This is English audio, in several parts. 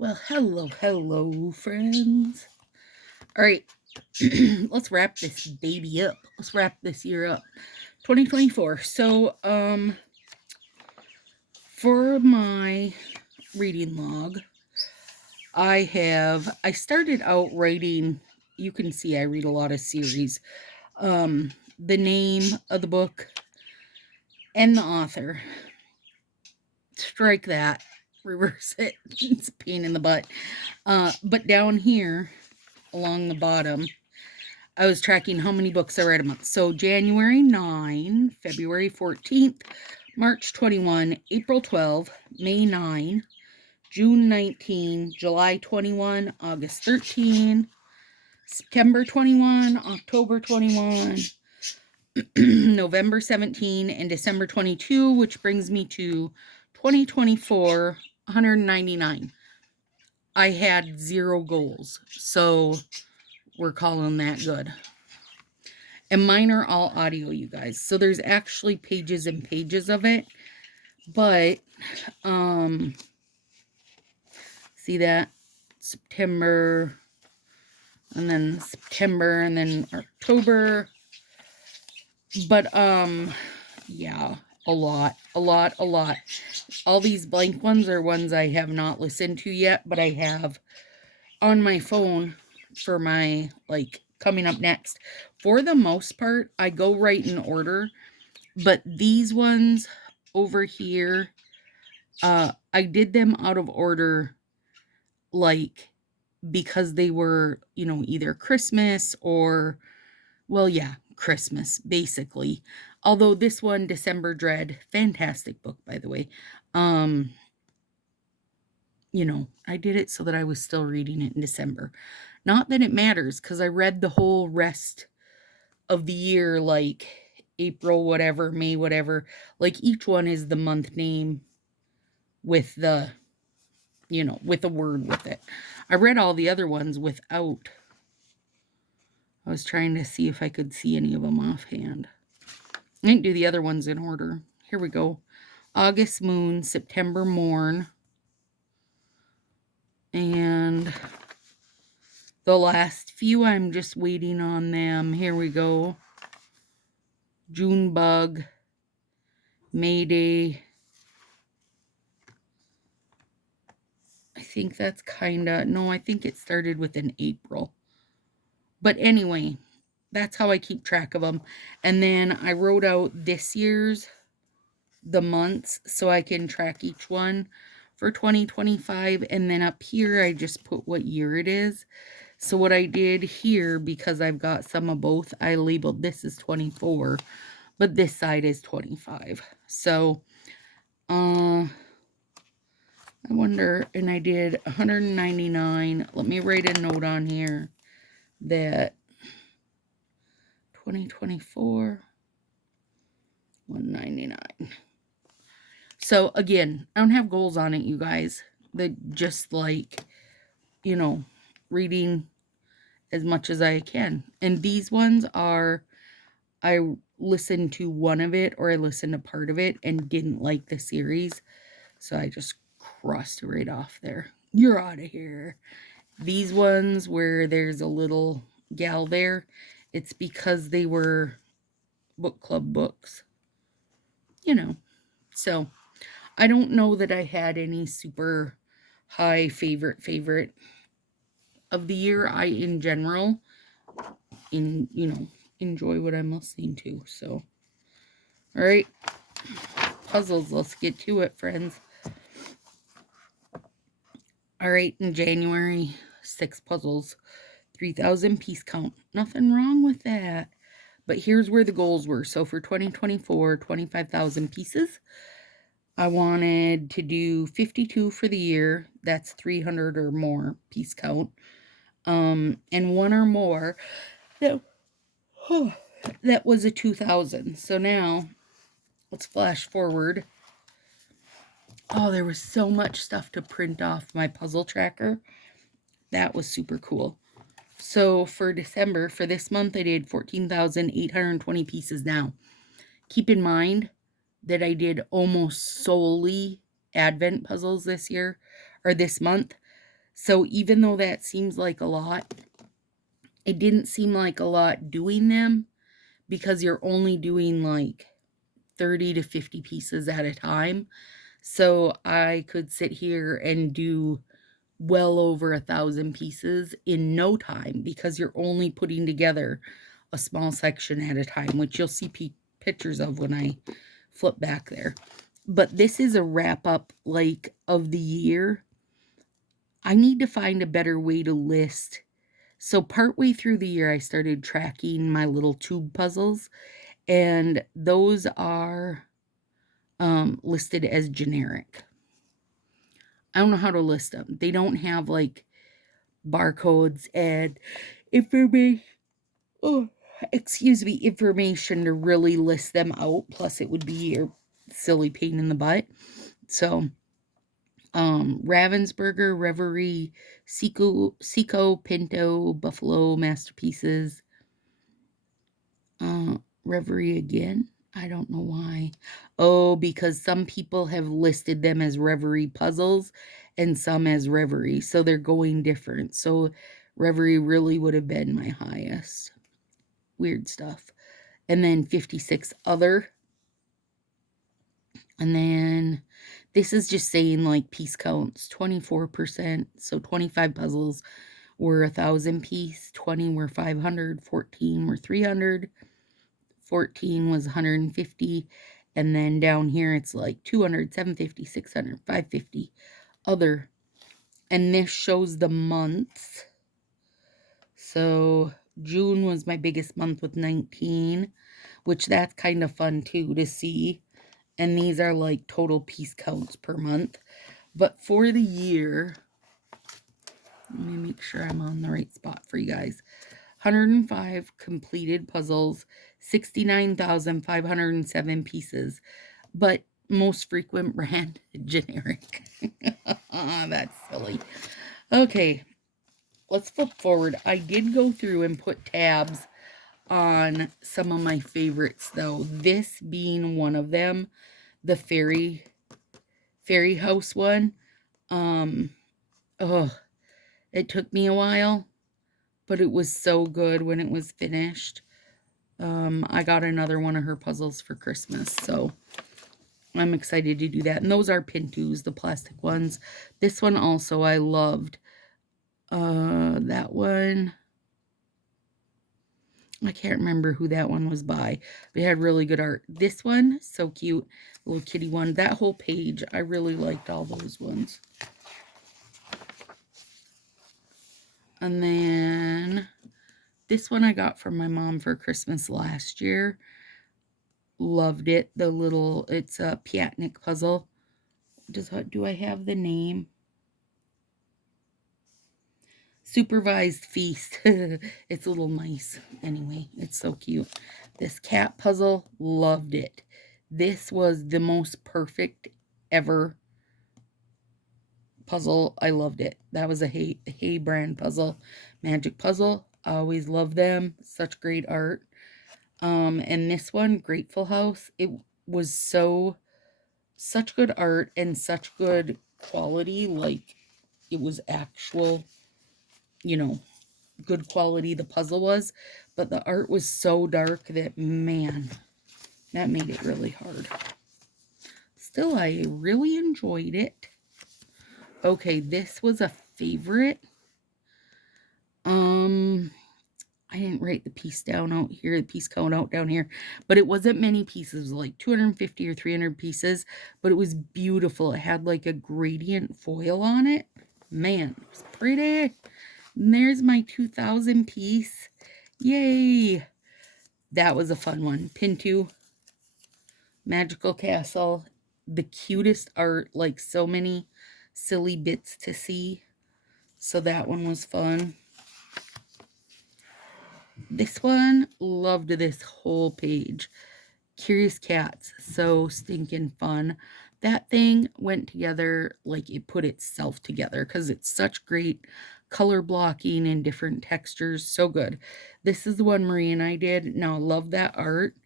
Well, hello, friends. All right, let's wrap this baby up. Let's wrap this year up. 2024. So, for my reading log, I started out writing, you can see I read a lot of series. The name of the book and the author. Strike that. Reverse it. It's a pain in the butt. But down here, along the bottom, I was tracking how many books I read a month. So January 9, February 14th, March 21, April 12, May 9, June 19, July 21, August 13, September 21, October 21, November 17, and December 22, which brings me to 2024, 199. I had 0 goals, so we're calling that good. And mine are all audio, you guys. So there's actually pages and pages of it. But, see that? September, and then September, and then October. But, yeah, a lot. All these blank ones are ones I have not listened to yet, but I have on my phone for my, coming up next. For the most part, I go right in order. But these ones over here, I did them out of order, because they were, either Christmas or, well, yeah, Christmas, basically. Although this one, December Dread, fantastic book, by the way. I did it so that I was still reading it in December. Not that it matters, because I read the whole rest of the year, April, whatever, May, whatever. Each one is the month name with the, with a word with it. I read all the other ones without. I was trying to see if I could see any of them offhand. I didn't do the other ones in order. Here we go. August Moon, September Morn, and the last few, I'm just waiting on them. Here we go. June Bug, Mayday. I think that's no, I think it started with an April. But anyway, that's how I keep track of them. And then I wrote out this year's, the months, so I can track each one for 2025. And then up here, I just put what year it is. So what I did here, because I've got some of both, I labeled this as 24, but this side is 25. So, I wonder, and I did 199. Let me write a note on here that 2024, 199. So again, I don't have goals on it, you guys. Just reading as much as I can. And these ones are, I listened to one of it, or I listened to part of it and didn't like the series. So I just crossed it right off there. You're out of here. These ones where there's a little gal there, it's because they were book club books. So I don't know that I had any super high favorite of the year. I, in general, enjoy what I'm listening to. So, all right, puzzles. Let's get to it, friends. All right, in January, 6 puzzles, 3,000 piece count. Nothing wrong with that. But here's where the goals were. So for 2024, 25,000 pieces. I wanted to do 52 for the year. That's 300 or more piece count. And one or more. That was a 2,000. So now, let's flash forward. Oh, there was so much stuff to print off my puzzle tracker. That was super cool. So for December, for this month, I did 14,820 pieces now. Keep in mind that I did almost solely Advent puzzles this year, or this month. So even though that seems like a lot, it didn't seem like a lot doing them because you're only doing like 30 to 50 pieces at a time. So I could sit here and do well over 1,000 pieces in no time because you're only putting together a small section at a time, which you'll see pictures of when I flip back there. But this is a wrap up like of the year. I need to find a better way to list. So partway through the year, I started tracking my little tube puzzles, and those are listed as generic. I don't know how to list them. They don't have like barcodes and information. Oh, excuse me, information to really list them out. Plus, it would be a silly pain in the butt. So, Ravensburger, Reverie, Seco, Pinto, Buffalo, Masterpieces, Reverie again. I don't know why. Oh, because some people have listed them as Reverie puzzles and some as Reverie. So they're going different. So Reverie really would have been my highest. Weird stuff. And then 56 other. And then this is just saying like piece counts, 24%. So 25 puzzles were 1,000 piece, 20 were 500, 14 were 300, 14 was 150. And then down here it's like 200, 750, 600, 550 other. And this shows the months. So June was my biggest month with 19, which that's kind of fun too to see. And these are like total piece counts per month. But for the year, let me make sure I'm on the right spot for you guys. 105 completed puzzles, 69,507 pieces. But most frequent brand, generic. That's silly. Okay, let's flip forward. I did go through and put tabs on some of my favorites, though. This being one of them, the fairy house one. Oh, it took me a while, but it was so good when it was finished. I got another one of her puzzles for Christmas, so I'm excited to do that. And those are Pintos, the plastic ones. This one also I loved. That one, I can't remember who that one was by. But it had really good art. This one, so cute. Little kitty one. That whole page, I really liked all those ones. And then this one I got from my mom for Christmas last year. Loved it. The little, it's a Piatnik puzzle. Do I have the name? Supervised Feast. It's a little nice. Anyway, it's so cute. This cat puzzle, loved it. This was the most perfect ever puzzle. I loved it. That was a Hey brand puzzle. Magic puzzle. I always love them. Such great art. And this one, Grateful House, it was such good art and such good quality. Like, it was actual, good quality the puzzle was, but the art was so dark that, man, that made it really hard. Still, I really enjoyed it. Okay, this was a favorite. I didn't write the piece down out here, the piece count out down here, but it wasn't many pieces, like 250 or 300 pieces, but it was beautiful. It had like a gradient foil on it. Man, it was pretty. And there's my 2,000 piece. Yay! That was a fun one. Pinto, Magical Castle, the cutest art, like so many silly bits to see. So that one was fun. This one, loved this whole page. Curious Cats, so stinking fun. That thing went together like it put itself together because it's such great color blocking and different textures. So good. This is the one Marie and I did. Now, I love that art.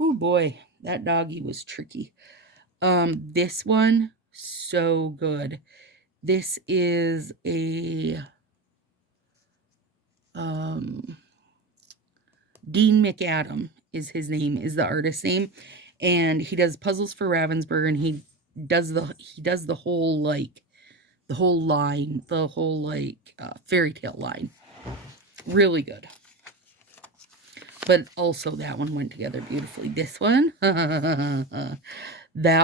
Oh boy, that doggy was tricky. This one, so good. This is a Dean McAdam is his name, is the artist's name, and he does puzzles for Ravensburger, and he does the whole like the whole line, the whole like fairy tale line. Really good. But also that one went together beautifully. This one, that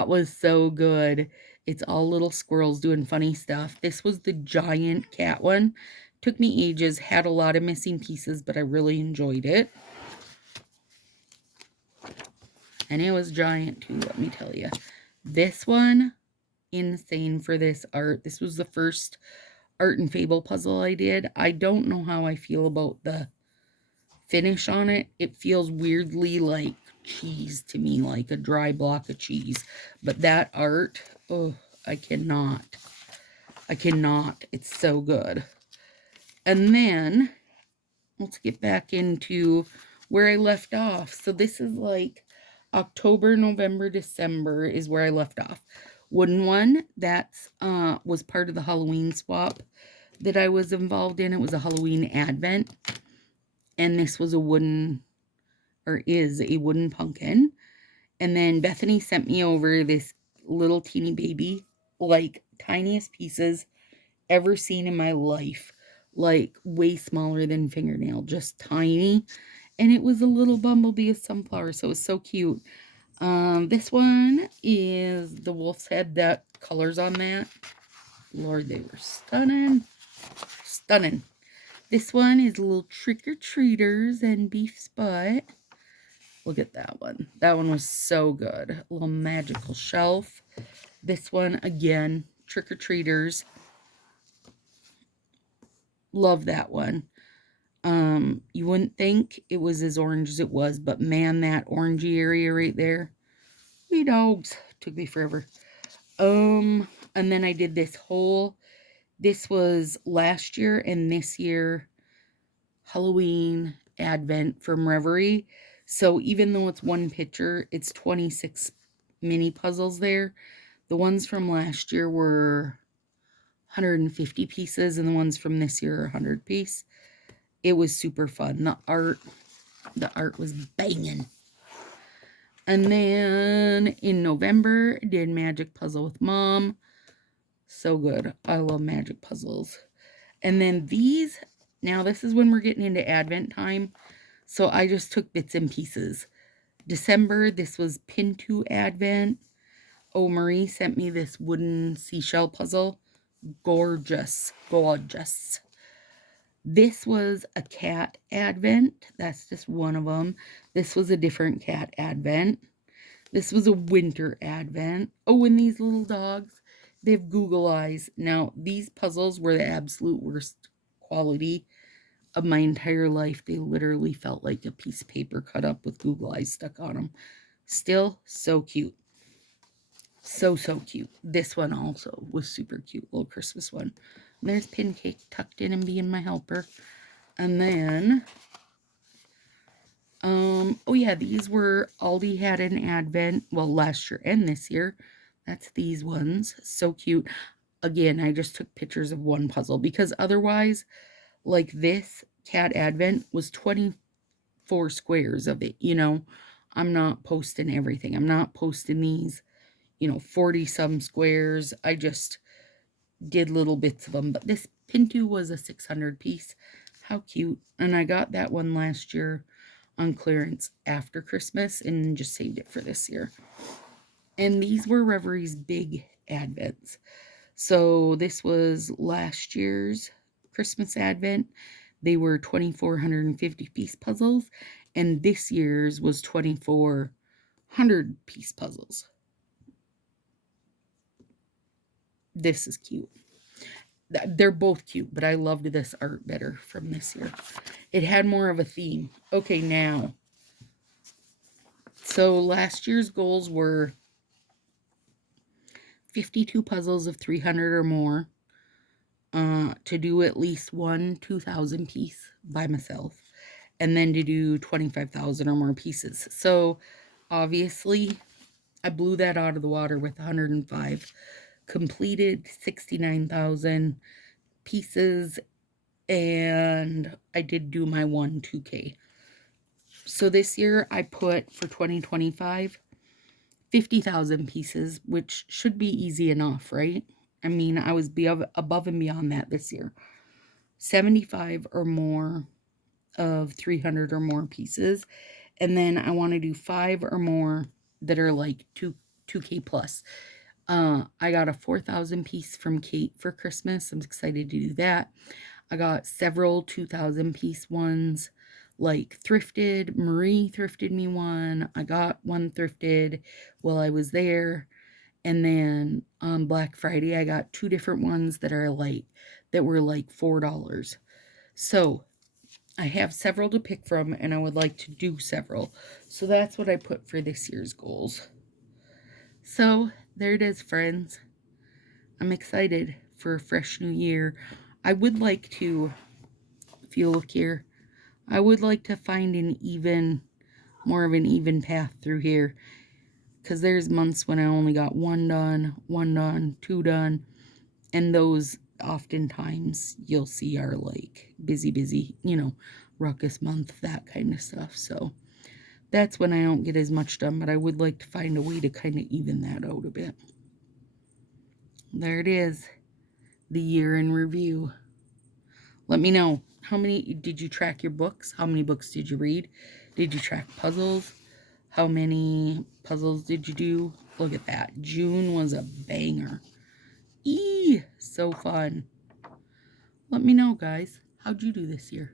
was so good. It's all little squirrels doing funny stuff. This was the giant cat one. Took me ages, had a lot of missing pieces, but I really enjoyed it. And it was giant too, let me tell you. This one, insane for this art. This was the first Art and Fable puzzle I did. I don't know how I feel about the finish on it. It feels weirdly like cheese to me, like a dry block of cheese. But that art, oh, I cannot. It's so good. And then, let's get back into where I left off. So this is like October, November, December is where I left off. Wooden one, that's was part of the Halloween swap that I was involved in. It was a Halloween advent. And this was a wooden, or is a wooden pumpkin. And then Bethany sent me over this little teeny baby, like tiniest pieces ever seen in my life, like way smaller than fingernail, just tiny. And it was a little bumblebee of sunflower, so it was so cute. This one is the wolf's head, that colors on that. Lord, they were stunning. Stunning. This one is little trick-or-treaters and beef's butt. Look at that one. That one was so good. A little magical shelf. This one, again, trick-or-treaters. Love that one. You wouldn't think it was as orange as it was, but man, that orangey area right there. Wee dogs. Took me forever. And then I did this was last year and this year Halloween Advent from Reverie. So even though it's one picture, it's 26 mini puzzles there. The ones from last year were 150 pieces, and the ones from this year are 100 piece. It was super fun. The art was banging. And then in November, I did Magic Puzzle with Mom. So good. I love magic puzzles. And then these, now this is when we're getting into Advent time. So I just took bits and pieces. December, this was Pinto Advent. Oh, Marie sent me this wooden seashell puzzle. Gorgeous. Gorgeous. This was a cat advent. That's just one of them. This was a different cat advent. This was a winter advent. Oh, and these little dogs, they have Google eyes. Now, these puzzles were the absolute worst quality of my entire life. They literally felt like a piece of paper cut up with Google eyes stuck on them. Still, so cute. So cute. This one also was super cute. Little Christmas one. And there's Pincake tucked in and being my helper. And then, oh yeah, these were Aldi had an advent, well, last year and this year. That's these ones. So cute. Again, I just took pictures of one puzzle because otherwise, like this cat advent was 24 squares of it, you know. I'm not posting everything. I'm not posting these, 40 some squares. I just did little bits of them. But this Pinto was a 600 piece. How cute. And I got that one last year on clearance after Christmas and just saved it for this year. And these were Reverie's big advents. So this was last year's Christmas advent. They were 2,450 piece puzzles. And this year's was 2,400 piece puzzles. This is cute. They're both cute, but I loved this art better from this year. It had more of a theme. Okay, now. So last year's goals were 52 puzzles of 300 or more. To do at least one 2,000 piece by myself. And then to do 25,000 or more pieces. So obviously, I blew that out of the water with 105. completed 69,000 pieces, and I did do my 2K. So this year I put for 2025 50,000 pieces, which should be easy enough, right? I mean, I was above and beyond that this year. 75 or more of 300 or more pieces. And then I want to do 5 or more that are like 2K plus. I got a 4,000 piece from Kate for Christmas. I'm excited to do that. I got several 2,000 piece ones, like thrifted. Marie thrifted me one. I got one thrifted while I was there. And then on Black Friday, I got 2 different ones that were like $4. So I have several to pick from, and I would like to do several. So that's what I put for this year's goals. So there it is, friends. I'm excited for a fresh new year. I would like to, if you look here, I would like to find more of an even path through here. Because there's months when I only got 1 done, 2 done. And those oftentimes you'll see are like busy, ruckus month, that kind of stuff. So that's when I don't get as much done, but I would like to find a way to kind of even that out a bit. There it is, the year in review. Let me know, how many did you track your books? How many books did you read? Did you track puzzles? How many puzzles did you do? Look at that. June was a banger. So fun. Let me know, guys. How'd you do this year?